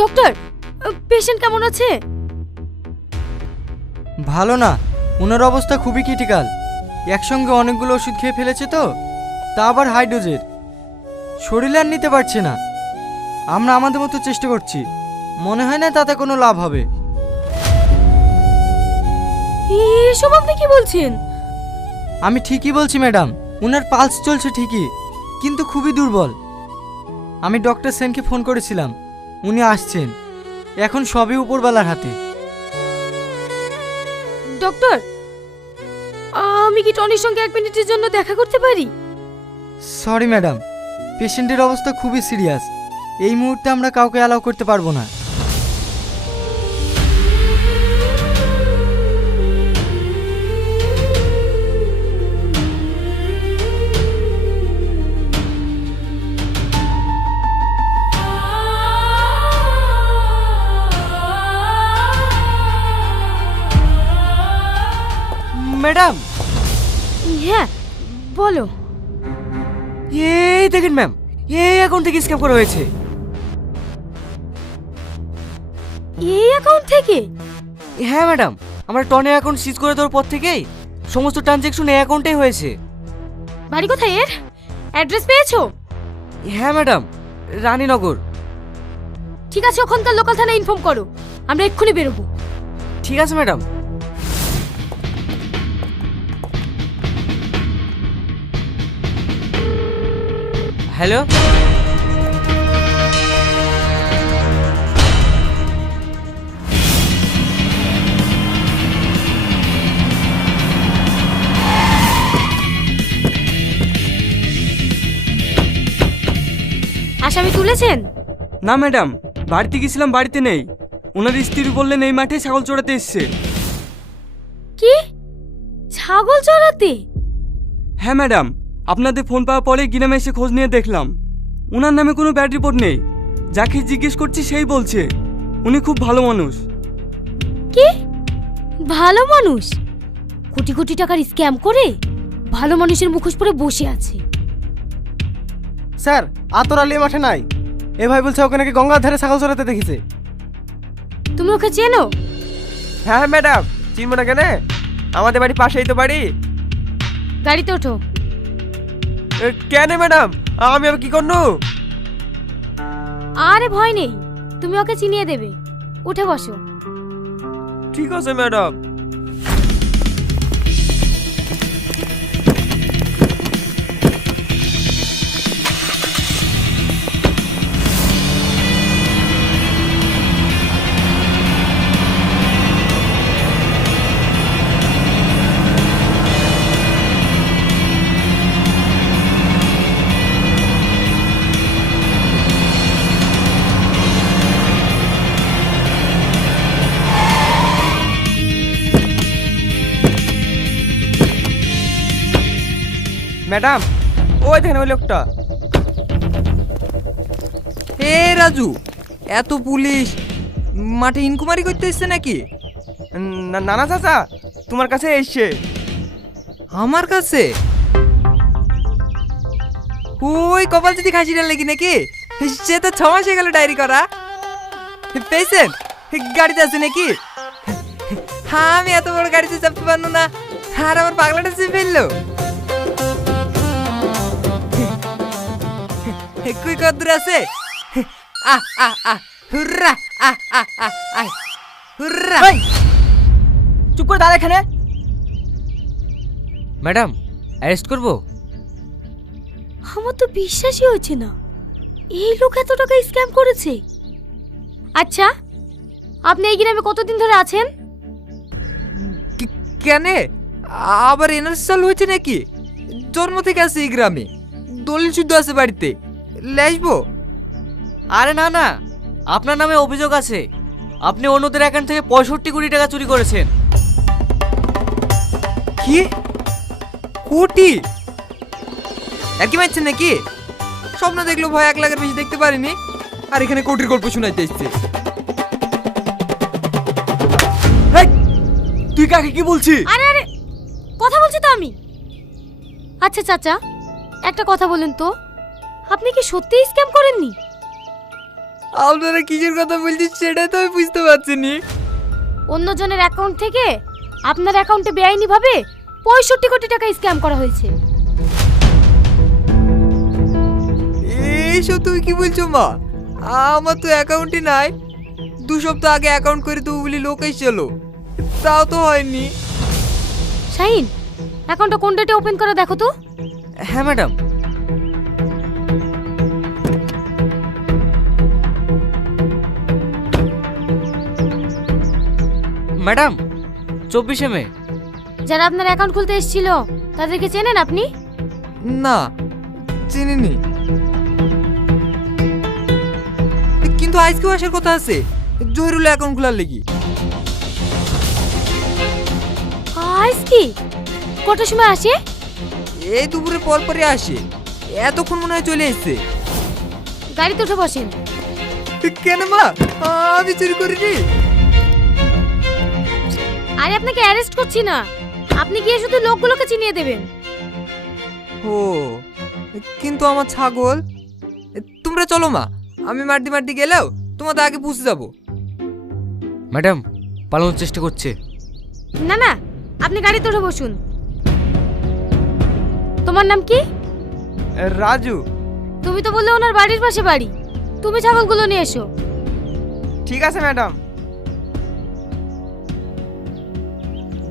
Doctor patient কেমন আছে ভালো না ওনার অবস্থা খুবই ক্রিটিক্যাল একসঙ্গে অনেকগুলো ওষুধ খেয়ে ফেলেছে তো তা আবার হাইড্রোজের শরীর আর নিতে পারছে না আমরা আমাদের মতো চেষ্টা করছি মনে হয় না তাতে কোনো লাভ হবে এসব আপনি কি বলছেন আমি ঠিকই বলছি ম্যাডাম ওনার পালস চলছে ঠিকই কিন্তু খুবই দুর্বল আমি ডক্টর সেনকে ফোন করেছিলাম উনি আসছেন এখন সবই উপরবেলার হাতে ডক্টর আমি কি টনির সঙ্গে এক মিনিটের জন্য দেখা করতে পারি সরি ম্যাডাম পেশেন্টের অবস্থা খুবই সিরিয়াস এই মুহূর্তে আমরা কাউকে অ্যালাউ করতে পারবো না ম্যাডাম হ্যাঁ বলো এই দেখেন ম্যাম এই অ্যাকাউন্ট থেকে স্ক্যাম করা হয়েছে এই অ্যাকাউন্ট থেকে হ্যাঁ ম্যাডাম আমার টনে অ্যাকাউন্ট সিজ করে দেওয়ার পর থেকেই সমস্ত ট্রানজ্যাকশন এই অ্যাকাউন্টে হয়েছে বাড়ি কোথায় এর অ্যাড্রেস পেয়েছো হ্যাঁ ম্যাডাম রানীনগর ঠিক আছে ওখানকার লোকাল থানায় ইনফর্ম করো আমরা এক্ষুনি বেরোবো ঠিক আছে ম্যাডাম হ্যালো আসামি তুলেছেন না ম্যাডাম বাড়িতে গেছিলাম বাড়িতে নেই ওনার স্ত্রী বললেন এই মাঠে ছাগল চড়াতে এসছে কি ছাগল চড়াতে হ্যাঁ ম্যাডাম আপনাদের ফোন পাওয়ার পরে গিনামে এসে খোঁজ নিয়ে দেখলাম ওনার নামে কোনো ব্যাড রিপোর্ট নেই যাকে জিজ্ঞেস করছি সেই বলছে উনি খুব ভালো মানুষ কি ভালো মানুষ কোটি কোটি টাকার স্ক্যাম করে ভালো মানুষের মুখোশ পরে বসে আছে স্যার আতর আলী মাঠে নাই এ ভাই বলছে ওকে নাকি গঙ্গার ধারে ছাগল চড়াতে দেখেছে তুমি ওকে চেনো হ্যাঁ ম্যাডাম চিনবো না কেন আমাদের বাড়ি পাশেই তো বাড়ি গাড়িতে ওঠো কেন ম্যাডাম আমি আবার কি করনু আরে ভয় নেই তুমি ওকে চিনিয়ে দেবে উঠে বসো ঠিক আছে ম্যাডাম ম্যাডাম ওই দেখেন ওই লোকটা হে রাজু এত পুলিশ মাঠে ইনকুমারি করতে এসছে নাকি না নানা চাচা তোমার কাছে এসছে আমার কাছে ওই কপাল যদি খাসি নাকি নাকি সে তো ছ গেল ডায়েরি করা পেয়েছেন গাড়িতে আছে নাকি হ্যাঁ আমি এত বড় গাড়িতে চাপতে পারলো না আর আমার পাগলাটা চেয়ে ফেললো কই কত আছে আহ আহ আহ হুররা আহ আহ আহ আহ হুররা চুপ করে দাঁড়া এখানে ম্যাডাম অ্যারেস্ট করবো আমার তো বিশ্বাসই হচ্ছে না এই লোক এত টাকা স্ক্যাম করেছে আচ্ছা আপনি এই গ্রামে কতদিন ধরে আছেন কেন আবার এনআরসি চালু হয়েছে নাকি জন্ম থেকে আছে এই গ্রামে দলিল শুদ্ধ আছে বাড়িতে লেসবো আরে না না আপনার নামে অভিযোগ আছে আপনি অন্যদের অ্যাকাউন্ট থেকে পঁয়ষট্টি কোটি টাকা চুরি করেছেন কি কোটি একই মারছেন নাকি স্বপ্ন দেখলো ভয় এক লাখের বেশি দেখতে পারিনি আর এখানে কোটির গল্প শোনাইতে এসছে তুই কাকে কি বলছিস আরে আরে কথা বলছি তো আমি আচ্ছা চাচা একটা কথা বলেন তো আপনি কি সত্যিই স্ক্যাম করেননি আপনারা কিসের কথা বলছেন সেটাই তো আমি বুঝতে পারছি নি অন্যজনের অ্যাকাউন্ট থেকে আপনার অ্যাকাউন্টে ভাবে পঁয়ষট্টি কোটি টাকা স্ক্যাম করা হয়েছে এইসব তুমি কি বলছো মা আমার তো অ্যাকাউন্টই নাই দু সপ্তাহ আগে অ্যাকাউন্ট করে তো বলি লোক এসেছিল তাও তো হয়নি শাহিন অ্যাকাউন্টটা কোন ডেটে ওপেন করে দেখো তো হ্যাঁ ম্যাডাম ম্যাডাম চব্বিশে মে যারা আপনার অ্যাকাউন্ট খুলতে এসেছিল তাদেরকে চেনেন আপনি না চিনিনি কিন্তু আজকেও আসার কথা আছে জহিরুল অ্যাকাউন্ট খোলার লেগি আজ কি কটার সময় আসে এই দুপুরে পর পরে আসে এতক্ষণ মনে হয় চলে এসেছে গাড়িতে উঠে বসেন কেন মা আমি চুরি করিনি আরে আপনাকে অ্যারেস্ট করছি না আপনি গিয়ে শুধু লোকগুলোকে চিনিয়ে দেবেন ও কিন্তু আমার ছাগল তোমরা চলো মা আমি মারদি মারদি গেলেও তোমাদের আগে পৌঁছে যাব ম্যাডাম পালানোর চেষ্টা করছে না না আপনি গাড়িতে ধরে বসুন তোমার নাম কি রাজু তুমি তো বললে ওনার বাড়ির পাশে বাড়ি তুমি ছাগলগুলো নিয়ে এসো ঠিক আছে ম্যাডাম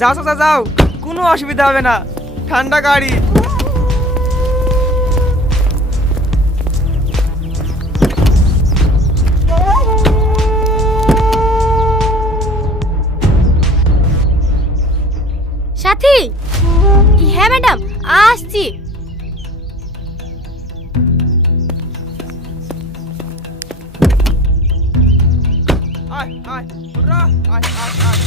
যাও চাচা যাও কোনো অসুবিধা হবে না ঠান্ডা গাড়ি সাথী হ্যাঁ ম্যাডাম আসছি আয় আয় আয় আয় আয়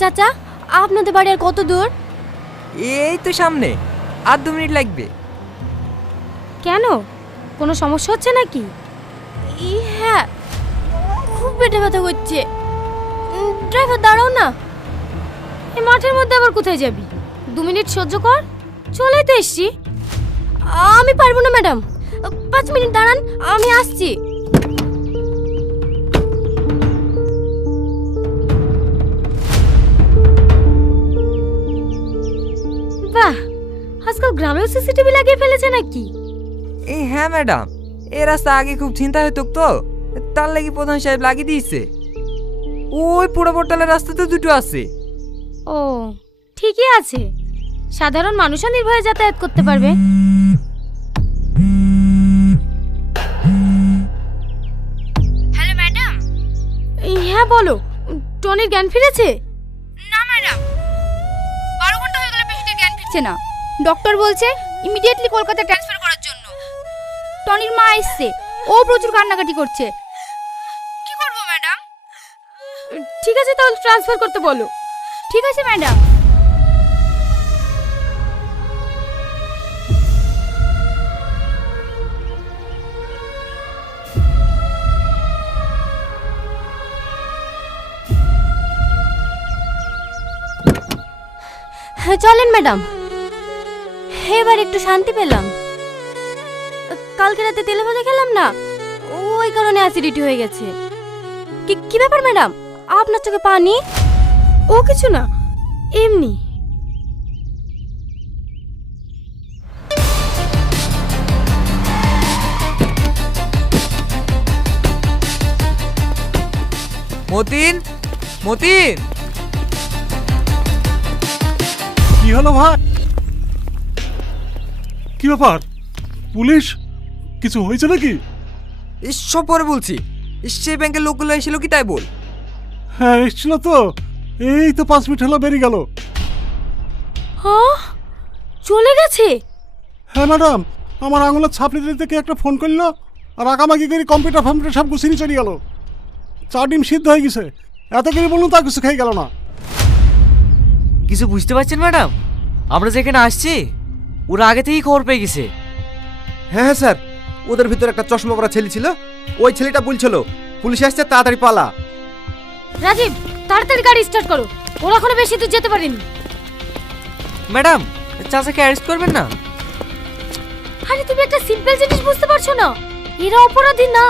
চাচা আপনাদের বাড়ি আর কত দূর এই তো সামনে আর দু মিনিট লাগবে কেন কোনো সমস্যা হচ্ছে নাকি ই হ্যাঁ খুব পেটে ব্যথা করছে ড্রাইভার দাঁড়াও না এই মাঠের মধ্যে আবার কোথায় যাবি দু মিনিট সহ্য কর চলে তো এসছি আমি পারবো না ম্যাডাম পাঁচ মিনিট দাঁড়ান আমি আসছি গ্রামেও সিসিটিভি লাগিয়ে ফেলেছে নাকি এই হ্যাঁ ম্যাডাম এ রাস্তা আগে খুব চিন্তা হতো তো তার লাগি প্রধান সাহেব লাগিয়ে দিয়েছে ওই পুরো পোর্টালের রাস্তাতে দুটো আছে ও ঠিকই আছে সাধারণ মানুষও নির্ভয়ে যাতায়াত করতে পারবে হ্যালো ম্যাডাম হ্যাঁ বলো টনির জ্ঞান ফিরেছে না ম্যাডাম বারো ঘন্টা হয়ে গেল পেশেন্টের জ্ঞান ফিরছে না ডক্টর বলছে ইমিডিয়েটলি কলকাতা ট্রান্সফার করার জন্য টনির মা এসছে ও প্রচুর কান্নাকাটি করছে কি করবো ম্যাডাম ঠিক আছে তাহলে ট্রান্সফার করতে বলো ঠিক আছে ম্যাডাম চলেন ম্যাডাম এবার একটু শান্তি পেলাম কালকে রাতে তেলে ভাজা খেলাম না ওই কারণে অ্যাসিডিটি হয়ে গেছে কি ব্যাপার ম্যাডাম আপনার চোখে পানি ও কিছু না এমনি মতিন মতিন কি হলো ভাই কি ব্যাপার পুলিশ কিছু হয়েছে নাকি সব পরে বলছি সে ব্যাংকের লোকগুলো এসেছিল কি তাই বল হ্যাঁ এসেছিল তো এই তো পাঁচ মিনিট হলো বেরিয়ে গেল হ্যাঁ? চলে গেছে হ্যাঁ ম্যাডাম আমার আঙুলের ছাপ নিতে নিতে একটা ফোন করলো আর আগামাগি করে কম্পিউটার ফম্পিউটার সব গুছিয়ে চলে গেল চা ডিম সিদ্ধ হয়ে গেছে এত করে বলুন তা কিছু খেয়ে গেল না কিছু বুঝতে পারছেন ম্যাডাম আমরা যেখানে আসছি ওরা আগে থেকেই খবর পেয়ে গেছে হ্যাঁ হ্যাঁ স্যার ওদের ভিতরে একটা চশমা করা ছেলে ছিল ওই ছেলেটা বলছিল পুলিশ আসছে তাড়াতাড়ি পালা রাজীব তাড়াতাড়ি গাড়ি স্টার্ট করো ওরা এখনো বেশি দূর যেতে পারেনি ম্যাডাম চাচাকে অ্যারেস্ট করবেন না আরে তুমি একটা সিম্পল জিনিস বুঝতে পারছো না এরা অপরাধী না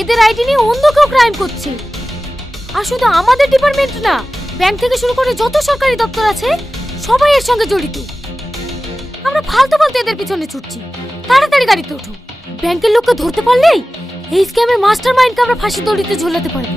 এদের আইডি নিয়ে অন্য কেউ ক্রাইম করছে আর শুধু আমাদের ডিপার্টমেন্ট না ব্যাংক থেকে শুরু করে যত সরকারি দপ্তর আছে সবাই এর সঙ্গে জড়িত আমরা ফালতু ফালতু এদের পিছনে ছুটছি তাড়াতাড়ি গাড়িতে উঠো ব্যাংকের লোককে ধরতে পারলেই এই স্ক্যামের মাস্টার মাইন্ডকে আমরা ফাঁসি দড়িতে ঝোলাতে পারবো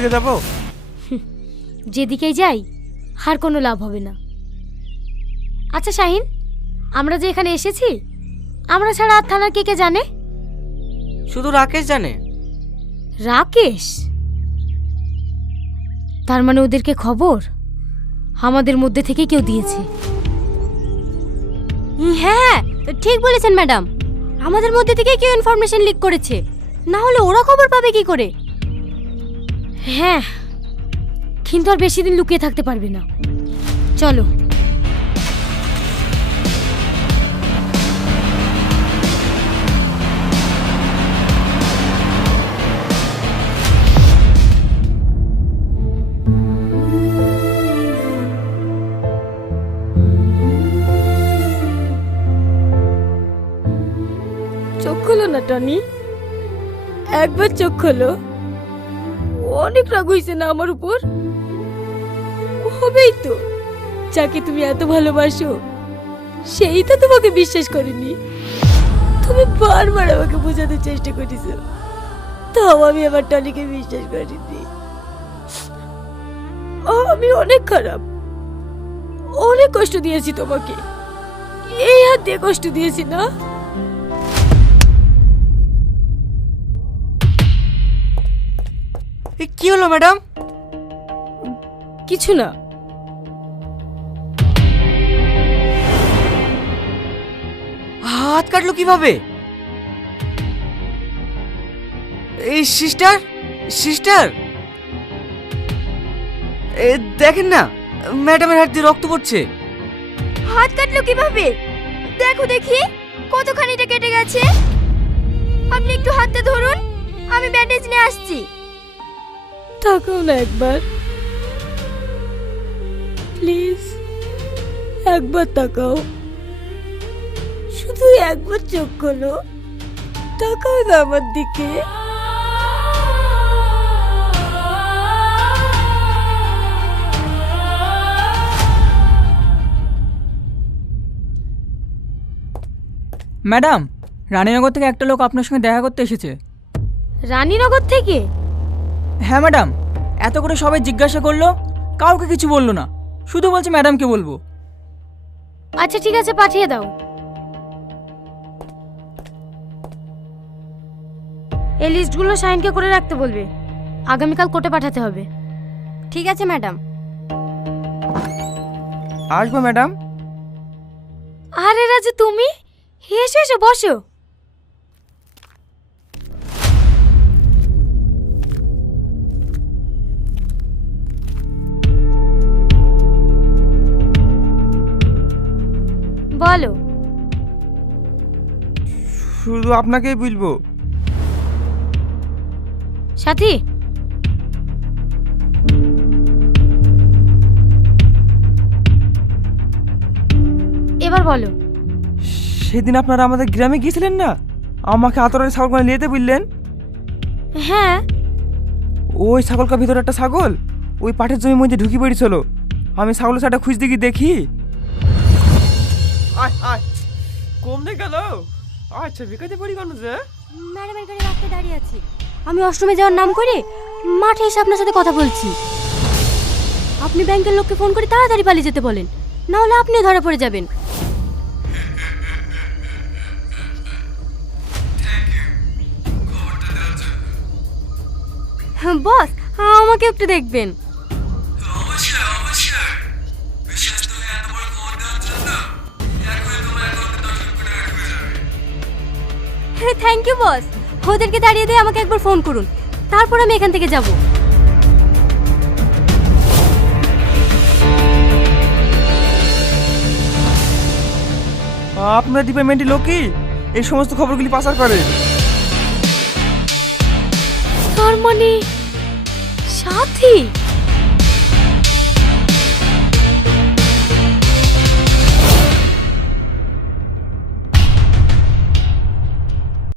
দিকে যাব যেদিকেই যাই আর কোনো লাভ হবে না আচ্ছা শাহিন আমরা যে এখানে এসেছি আমরা ছাড়া আর থানার কে কে জানে শুধু রাকেশ জানে রাকেশ তার মানে ওদেরকে খবর আমাদের মধ্যে থেকে কেউ দিয়েছে হ্যাঁ ঠিক বলেছেন ম্যাডাম আমাদের মধ্যে থেকে কেউ ইনফরমেশন লিক করেছে না হলে ওরা খবর পাবে কি করে হ্যাঁ কিন্তু আর বেশি দিন লুকিয়ে থাকতে পারবে না চলো চোখ খোলো না টনি একবার চোখ খোলো অনেক রাগ হয়েছে না আমার উপর হবেই তো যাকে তুমি এত ভালোবাসো সেই তো তোমাকে বিশ্বাস করেনি তুমি বারবার আমাকে বোঝানোর চেষ্টা করিস তাও আমি আমার টনিকে বিশ্বাস করিনি আমি অনেক খারাপ অনেক কষ্ট দিয়েছি তোমাকে এই হাত দিয়ে কষ্ট দিয়েছি না এ, কি হলো ম্যাডাম কিছু না হাত কাটলো কিভাবে এই সিস্টার সিস্টার এ দেখেন না ম্যাডামের হাত দিয়ে রক্ত পড়ছে হাত কাটলো কিভাবে দেখো দেখি কতখানিটা কেটে গেছে আপনি একটু হাতটা ধরুন আমি ব্যান্ডেজ নিয়ে আসছি তাকাও না একবার প্লিজ একবার তাকাও শুধু একবার চোখ করো তাকাও না আমার দিকে ম্যাডাম রানীনগর থেকে একটা লোক আপনার সঙ্গে দেখা করতে এসেছে রানীনগর থেকে হ্যাঁ ম্যাডাম এত করে সবাই জিজ্ঞাসা করলো কাউকে কিছু বললো না শুধু বলছে ম্যাডামকে বলবো আচ্ছা ঠিক আছে পাঠিয়ে দাও এই লিস্টগুলো সাইনকে করে রাখতে বলবে আগামীকাল কোর্টে পাঠাতে হবে ঠিক আছে ম্যাডাম আসবো ম্যাডাম আরে রাজু তুমি এসো এসো বসো শুধু আপনাকেই বলবো সাথী এবার বলো সেদিন আপনারা আমাদের গ্রামে গিয়েছিলেন না আমাকে আতরের ছাগল করে নিতে বললেন হ্যাঁ ওই ছাগলকার ভিতরে একটা ছাগল ওই পাটের জমির মধ্যে ঢুকি পড়েছিল আমি ছাগল সাটা খুঁজতে গিয়ে দেখি আয় আয় কমনে গেল আচ্ছা বিকাতে পড়ি কেন যে ম্যাডামের গাড়ি রাস্তায় দাঁড়িয়ে আছি আমি অষ্টমে যাওয়ার নাম করে মাঠে এসে আপনার সাথে কথা বলছি আপনি ব্যাংকের লোককে ফোন করে তাড়াতাড়ি পালিয়ে যেতে বলেন না হলে আপনি ধরা পড়ে যাবেন হ্যাঁ, বস আমাকে একটু দেখবেন আরে থ্যাংক ইউ বস ওদেরকে দাঁড়িয়ে দিয়ে আমাকে একবার ফোন করুন তারপর আমি এখান থেকে যাব আপনার ডিপার্টমেন্টের লোকই এই সমস্ত খবরগুলি পাচার করে তার মানে সাথী